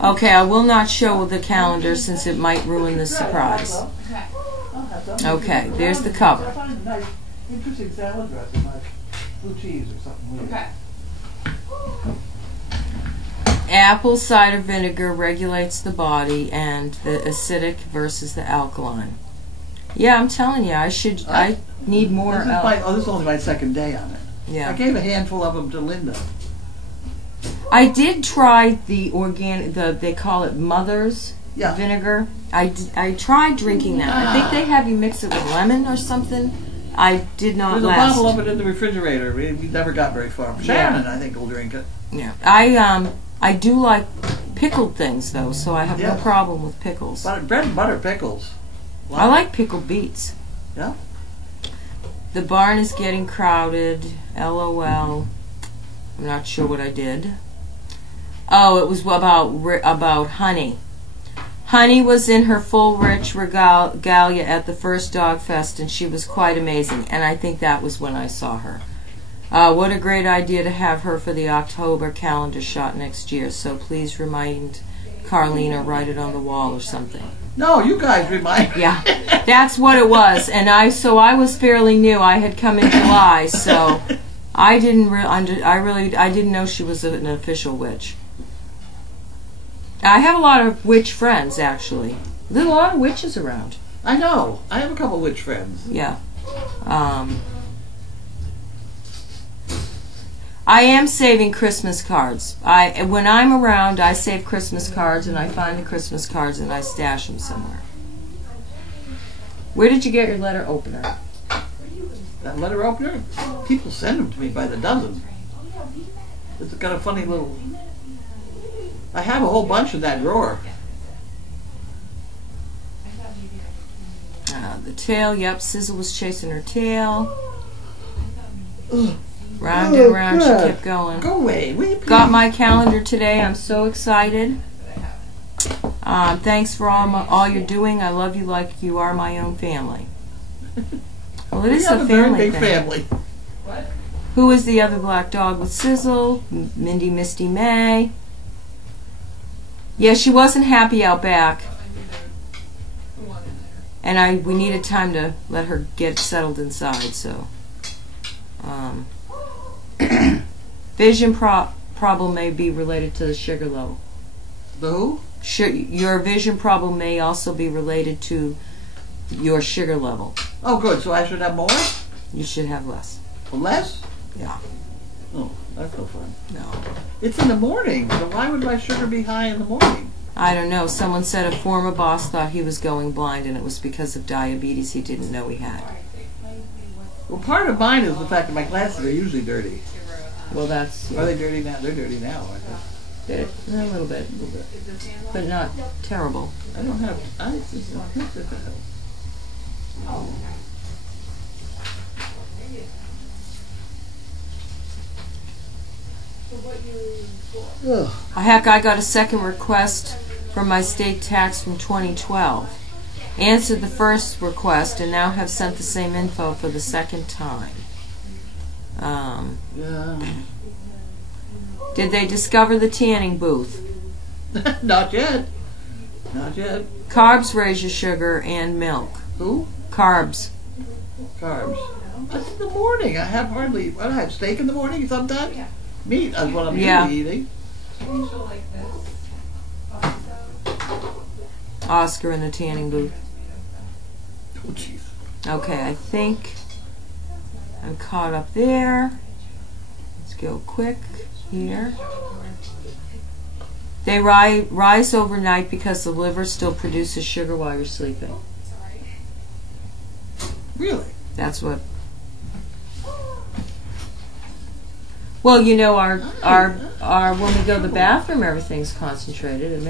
okay. I will not show the calendar since it might ruin the surprise. Okay, there's the cover. I find a nice, interesting salad dressing, like blue cheese or something weird. Okay. Apple cider vinegar regulates the body and the acidic versus the alkaline. Yeah, I'm telling you, I need more. This is only my second day on it. Yeah. I gave a handful of them to Linda. I did try the organic, they call it Mother's vinegar. I tried drinking that. I think they have you mix it with lemon or something. I did not There's last. a bottle of it in the refrigerator. We never got very far. Shannon, I think, will drink it. Yeah. I do like pickled things though, so I have no problem with pickles. Bread and butter pickles. Wow. I like pickled beets. Yeah. The barn is getting crowded. LOL. I'm not sure what I did. Oh, it was about Honey. Honey was in her full rich regalia at the first Dog Fest, and she was quite amazing. And I think that was when I saw her. What a great idea to have her for the October calendar shot next year. So please remind Carlene or write it on the wall or something. No, you guys remind me. Yeah, that's what it was. And I was fairly new. I had come in July, so I didn't I didn't know she was an official witch. I have a lot of witch friends, actually. There's a lot of witches around. I know. I have a couple witch friends. Yeah. I am saving Christmas cards. When I'm around, I save Christmas cards, and I find the Christmas cards and I stash them somewhere. Where did you get your letter opener? That letter opener? People send them to me by the dozen. It's got a funny little... I have a whole bunch in that drawer. The tail, yep, Sizzle was chasing her tail. Round and round she kept going. Go away, will you please? Got my calendar today. I'm so excited. Thanks for all you're doing. I love you like you are my own family. Well, it is a family thing. Family. What? Who is the other black dog with Sizzle? Mindy Misty May. Yeah, she wasn't happy out back. And we needed time to let her get settled inside, so. Vision problem may be related to the sugar level. The who? Your vision problem may also be related to your sugar level. Oh, good. So I should have more? You should have less. Less? Yeah. Oh, that's no fun. No. It's in the morning, so why would my sugar be high in the morning? I don't know. Someone said a former boss thought he was going blind, and it was because of diabetes he didn't know he had. Well, part of mine is the fact that my glasses are usually dirty. Well, that's... Are they dirty now? They're dirty now, I guess. A little bit. But not terrible. I don't have... I think that helps. Heck, I got a second request from my state tax from 2012. Answered the first request and now have sent the same info for the second time. Yeah. Did they discover the tanning booth? Not yet. Not yet. Carbs raise your sugar and milk. Who? Carbs. Carbs. That's in the morning. I have hardly... I have steak in the morning sometimes. Meat is what I'm usually eating. Oscar in the tanning booth. Oh, jeez. Okay, I think I'm caught up there. Let's go quick here. They rise overnight because the liver still produces sugar while you're sleeping. Really? That's what... Well, you know, our when we go to the bathroom, everything's concentrated. It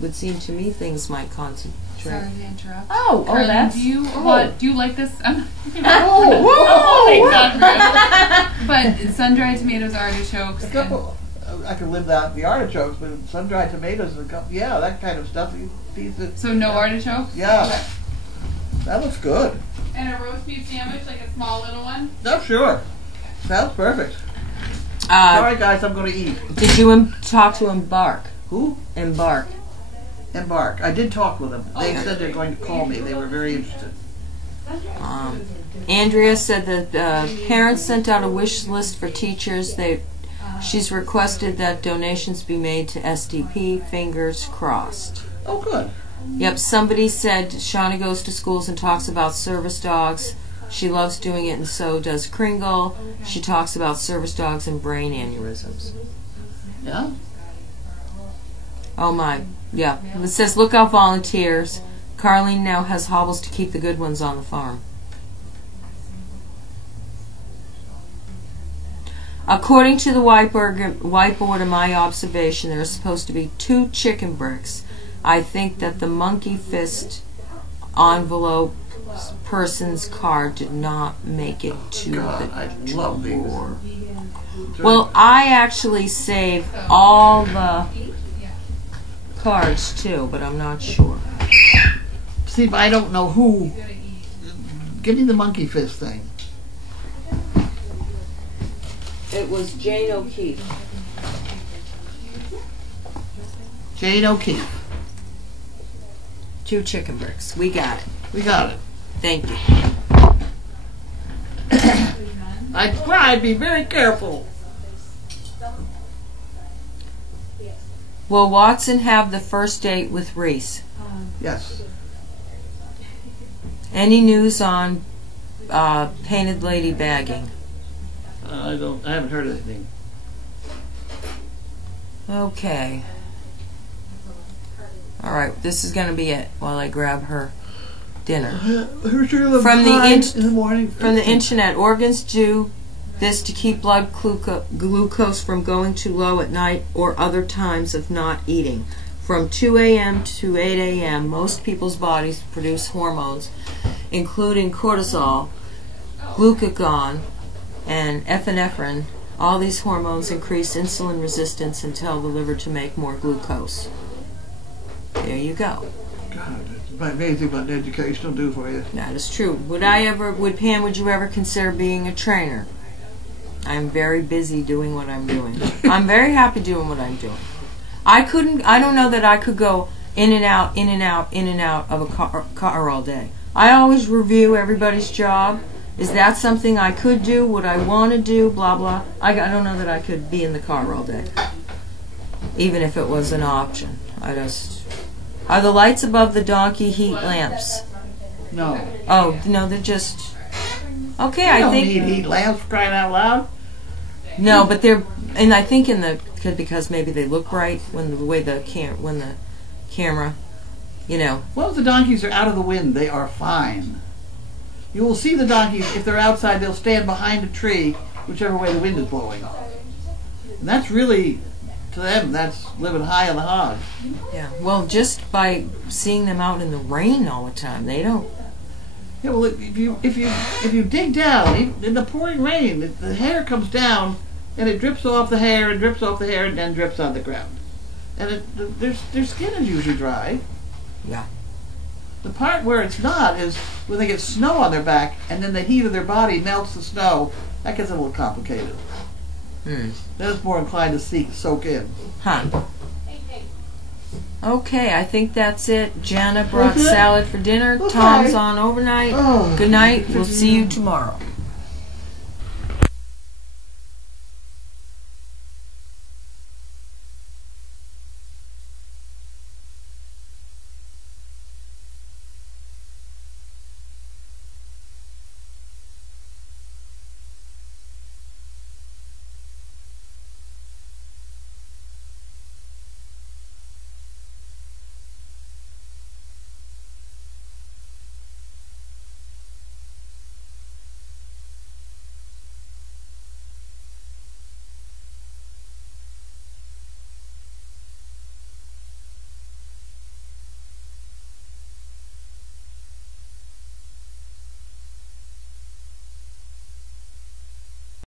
would seem to me things might concentrate. Sorry to interrupt. Oh, Carlene, that's... Do you like this? But sun-dried tomatoes, artichokes. I can live without the artichokes, but sun-dried tomatoes and that kind of stuff. So no artichokes? Yeah. Okay. That looks good. And a roast beef sandwich, like a small little one? No, sure. Sounds perfect. Sorry, guys, I'm going to eat. Did you talk to Embark? Who? Embark. Embark. I did talk with them. They said they're going to call me. They were very interested. Andrea said that parents sent out a wish list for teachers. She's requested that donations be made to SDP. Fingers crossed. Oh, good. Yep, somebody said Shauna goes to schools and talks about service dogs. She loves doing it, and so does Kringle. She talks about service dogs and brain aneurysms. Yeah? Oh my, yeah. It says, look out volunteers. Carlene now has hobbles to keep the good ones on the farm. According to the whiteboard of my observation, there are supposed to be 2 chicken bricks. I think that the monkey fist envelope person's card did not make it to the drawer. Well, I actually save all the cards too, but I'm not sure. See, if I don't know who. Give me the monkey fist thing. It was Jane O'Keefe. Jane O'Keefe. 2 chicken bricks. We got it. We got it. Thank you. I try to be very careful. Will Watson have the first date with Reese? Yes. Any news on Painted Lady bagging? I haven't heard anything. Okay. All right, this is going to be it while I grab her dinner. From the internet, organs do this to keep blood glucose from going too low at night or other times of not eating. From 2 a.m. to 8 a.m., most people's bodies produce hormones, including cortisol, glucagon, and epinephrine. All these hormones increase insulin resistance and tell the liver to make more glucose. There you go. God, it's amazing what education will do for you. That is true. Would Pam, would you ever consider being a trainer? I'm very busy doing what I'm doing. I'm very happy doing what I'm doing. I don't know that I could go in and out, in and out, in and out of a car all day. I always review everybody's job. Is that something I could do? Would I want to do? Blah, blah. I don't know that I could be in the car all day, even if it was an option. Are the lights above the donkey heat lamps? No. Oh, no, they're just... Okay, I think... You don't need heat lamps, for crying out loud. No, but they're... And I think because maybe they look bright when the camera, you know. Well, if the donkeys are out of the wind, they are fine. You will see the donkeys, if they're outside, they'll stand behind a tree, whichever way the wind is blowing. And that's really, to them, that's living high on the hog. Yeah, well, just by seeing them out in the rain all the time, they don't... Yeah, well, if you dig down, in the pouring rain, the hair comes down, and it drips off the hair, and drips off the hair, and then drips on the ground. And their skin is usually dry. Yeah. The part where it's not is when they get snow on their back, and then the heat of their body melts the snow. That gets a little complicated. Then it's more inclined to soak in. Huh. Okay, I think that's it. Jana brought salad for dinner. Okay. Tom's on overnight. Oh. Good night. We'll see you tomorrow.